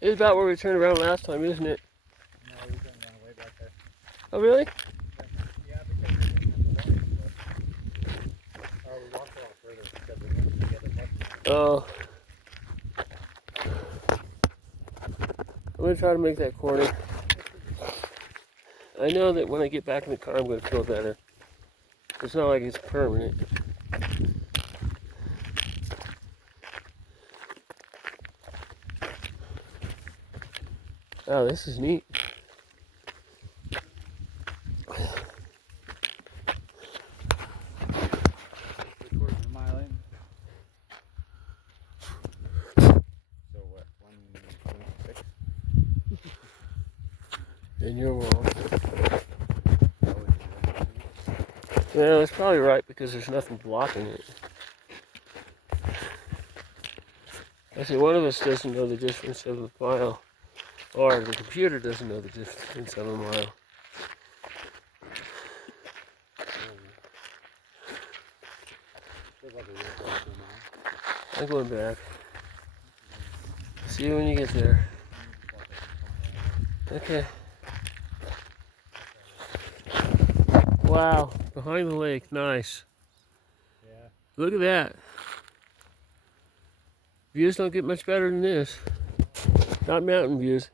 It's about where we turned around last time, isn't it? No, we turned around way back there. Oh, really? Yeah, because we didn't we walked a lot further because we went to get a bus. Oh. I'm going to try to make that corner. I know that when I get back in the car, I'm going to feel better. It's not like it's permanent. Oh, this is neat. Three-quarters of a mile in. So what, 126? In your world. Well, it's probably right because there's nothing blocking it. I see one of us doesn't know the difference of a mile. Or the computer doesn't know the difference of a mile. I'm going back. See you when you get there. Okay. Wow, behind the lake, nice. Yeah. Look at that. Views don't get much better than this. Not mountain views.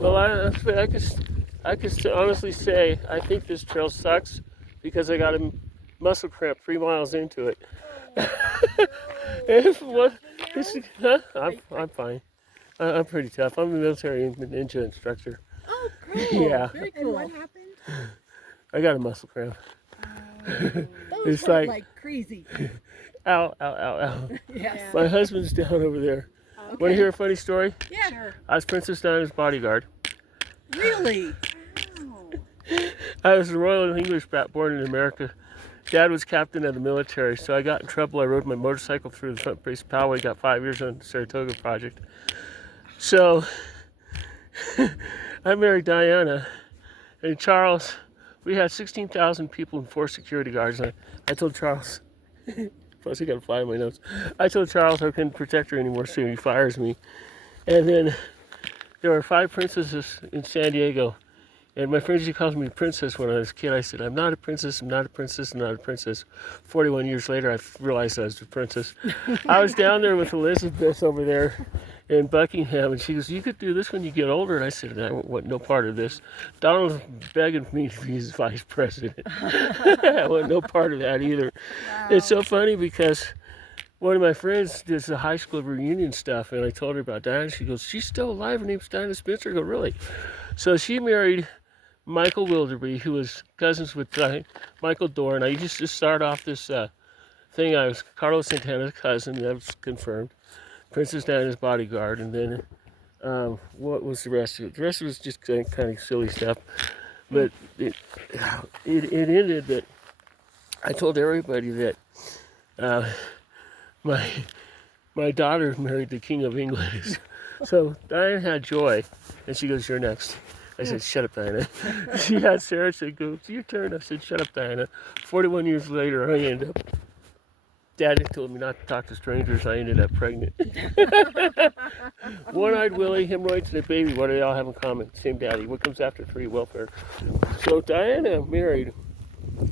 Well, I could honestly say I think this trail sucks because I got a muscle cramp 3 miles into it. If what? Huh? I'm fine. I'm pretty tough. I'm a military ninja instructor. Oh, cool. Yeah. Very And cool. what happened? I got a muscle cramp. Those It's hurt like- crazy. Ow, ow, ow, ow. Yes. My husband's down over there. Want to hear a funny story? Yeah. Sure. I was Princess Diana's bodyguard. Really? I was a Royal English brat born in America. Dad was captain of the military, so I got in trouble. I rode my motorcycle through the Front Base Poway, got 5 years on the Saratoga project. So I married Diana, and Charles, we had 16,000 people and 4 security guards. And I told Charles, plus I got a fly in my nose. I told Charles I couldn't protect her anymore, so he fires me. And then there were 5 princesses in San Diego. And my friend, she calls me princess when I was a kid. I said, I'm not a princess, I'm not a princess, I'm not a princess. 41 years later, I realized I was a princess. I was down there with Elizabeth over there in Buckingham, and she goes, you could do this when you get older. And I said, I want no part of this. Donald's begging me to be his vice president. I want no part of that either. Wow. It's so funny because one of my friends does the high school reunion stuff, and I told her about Diana. She goes, she's still alive. Her name's Diana Spencer. I go, really? So she married Michael Wilderby, who was cousins with Michael Dorn. I used to start off this thing. I was Carlos Santana's cousin. That was confirmed. Princess Diana's bodyguard. And then what was the rest of it? The rest of it was just kind of silly stuff. But it ended that I told everybody that my daughter married the King of England. So Diana had joy, and she goes, you're next. I said, shut up, Diana. She had Sarah say, go, it's your turn. I said, shut up, Diana. 41 years later, I ended up, Daddy told me not to talk to strangers. I ended up pregnant. One-eyed Willie, hemorrhoids, and a baby. What do they all have in common? Same daddy. What comes after 3? Welfare. So Diana married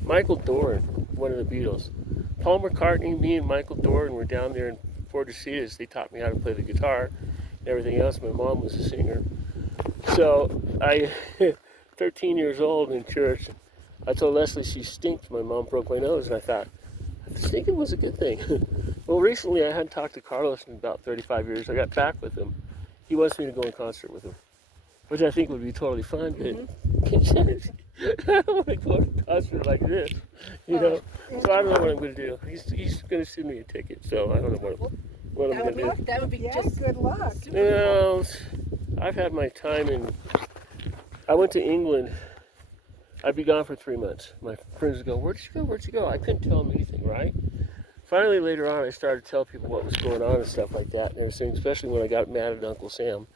Michael Dorn, one of the Beatles. Paul McCartney, me and Michael Dorn were down there in Fort Decidas. They taught me how to play the guitar and everything else. My mom was a singer. So I, 13 years old in church, I told Leslie she stinks. My mom broke my nose, and I thought, stinking was a good thing. Well, recently I hadn't talked to Carlos in about 35 years. I got back with him. He wants me to go in concert with him, which I think would be totally fun, but I don't want to go to a concert like this, you know. So I don't know what I'm going to do. He's going to send me a ticket, so I don't know what I'm going to do. That would be Yeah, just good luck. You know, I've had my time in. I went to England. I'd be gone for 3 months. My friends would go, "Where'd you go? Where'd you go?" I couldn't tell them anything, right? Finally, later on, I started to tell people what was going on and stuff like that, and everything. Especially when I got mad at Uncle Sam.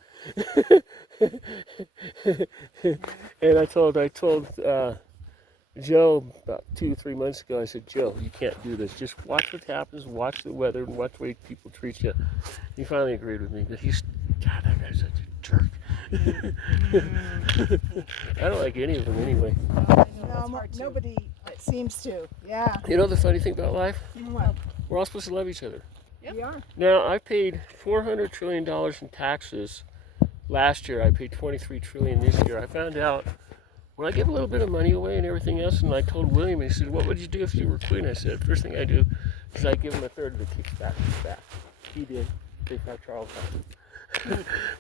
And I told Joe about 2 or 3 months ago. I said, Joe, you can't do this. Just watch what happens, watch the weather, and watch the way people treat you. He finally agreed with me, but God, that guy's such a jerk. I don't like any of them anyway. No, nobody seems to. Yeah. You know the funny thing about life? What? We're all supposed to love each other. Yep. We are. Now, I paid $400 trillion in taxes last year. I paid $23 trillion this year. I found out when I give a little bit of money away and everything else, and I told William, he said, what would you do if you were queen? I said, first thing I do is I give him a third of the kicks back. He did. They found Charles out.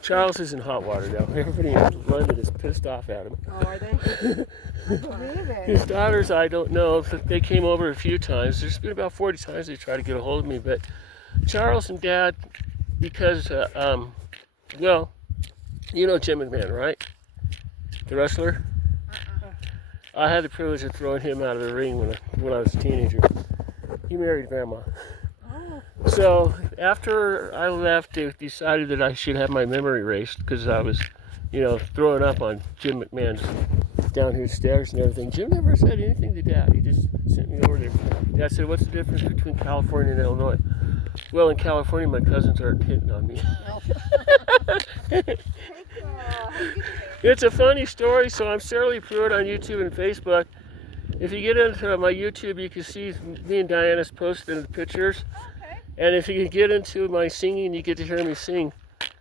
Charles is in hot water now. Everybody in London is pissed off at him. Oh, are they? I believe it. His daughters, I don't know if they came over a few times. There's been about 40 times they tried to get a hold of me, but Charles and Dad, because, well, you know Jim McMahon, right? The wrestler? I had the privilege of throwing him out of the ring when I was a teenager. He married Grandma. Oh. So after I left, they decided that I should have my memory erased because I was, throwing up on Jim McMahon's down here stairs and everything. Jim never said anything to Dad. He just sent me over there. Dad said, what's the difference between California and Illinois? Well, in California, my cousins aren't hitting on me. It's a funny story, so I'm Sara Lee Pruitt on YouTube and Facebook. If you get into my YouTube, you can see me and Diana's posting the pictures. Okay. And if you get into my singing, you get to hear me sing.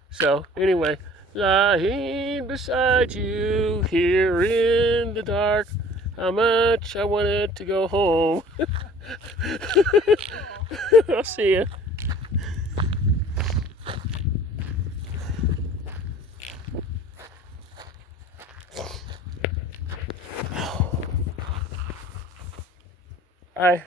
So, anyway, Lying beside you here in the dark. How much I wanted to go home. I'll see you. Bye.